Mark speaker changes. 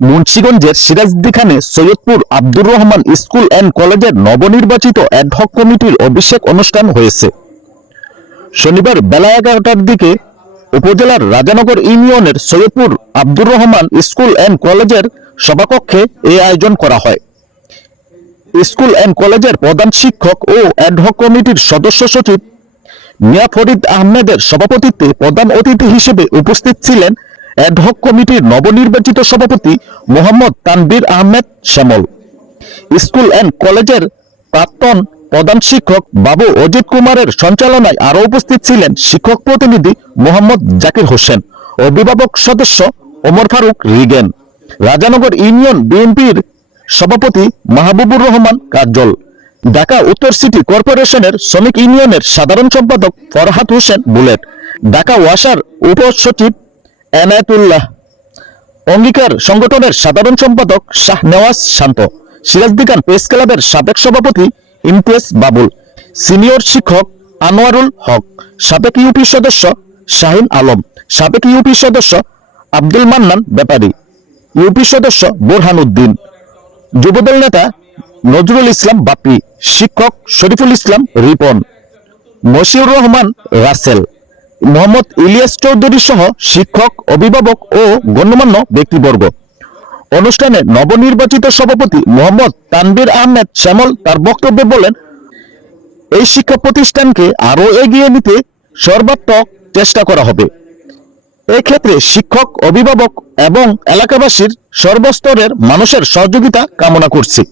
Speaker 1: মুন্সিগঞ্জের সিরাজদিখানে Syedpur Abdur Rahman school and কলেজের নবনির্বাচিত অ্যাডহক কমিটির অভিষেক অনুষ্ঠান হয়েছে। শনিবার বেলা এগারোটার দিকে উপজেলার রাজানগর ইউনিয়নের সৈয়দপুর আব্দুর রহমান স্কুল অ্যান্ড কলেজের সভাকক্ষে এই আয়োজন করা হয়। স্কুল অ্যান্ড কলেজের প্রধান শিক্ষক ও অ্যাডহক কমিটির সদস্য সচিব মিয়া ফরিদ আহমেদের সভাপতিত্বে প্রধান অতিথি হিসেবে উপস্থিত ছিলেন অ্যাডহক কমিটির নবনির্বাচিত সভাপতি মোহাম্মদ তানবীর আহমেদ শ্যামল। স্কুল অ্যান্ড কলেজের প্রাক্তন প্রধান শিক্ষক বাবু অজিত কুমারের সঞ্চালনায় আরও উপস্থিত ছিলেন শিক্ষক প্রতিনিধি মোহাম্মদ জাকির হোসেন অভিভাবক সদস্য ওমর ফারুক রিগেন। রাজানগর ইউনিয়ন বিএনপির সভাপতি মাহবুবুর রহমান কাজল। ঢাকা উত্তর সিটি কর্পোরেশনের শ্রমিক ইউনিয়নের সাধারণ সম্পাদক ফরহাদ হোসেন বুলেট। ঢাকা ওয়াসার উপসচিব এনায়েতুল্লাহ অঙ্গীকার সংগঠনের সাধারণ সম্পাদক শাহ নেওয়াজ শান্ত। সিরাজদিকান প্রেস ক্লাবের সাবেক সভাপতি ইমতিয়াজ বাবুল। সিনিয়র শিক্ষক আনোয়ারুল হক। সাবেক ইউপি সদস্য শাহিন আলম। সাবেক ইউপি সদস্য আব্দুল মান্নান ব্যাপারী। ইউপি সদস্য বোরহান উদ্দিন। যুবদল নেতা নজরুল ইসলাম বাপি শিক্ষক শরীফুল ইসলাম রিপন। মশিউর রহমান রাসেল। মোহাম্মদ ইলিয়াস চৌধুরী সহ শিক্ষক, অভিভাবক ও গণ্যমান্য ব্যক্তিবর্গ। অনুষ্ঠানে নবনির্বাচিত সভাপতি মোহাম্মদ তানবীর আহমেদ শ্যামল তার বক্তব্যে বলেন, এই শিক্ষা প্রতিষ্ঠানকে আরও এগিয়ে নিতে সর্বাত্মক চেষ্টা করা হবে। এক্ষেত্রে শিক্ষক, অভিভাবক এবং এলাকাবাসীর সর্বস্তরের মানুষের সহযোগিতা কামনা করছি।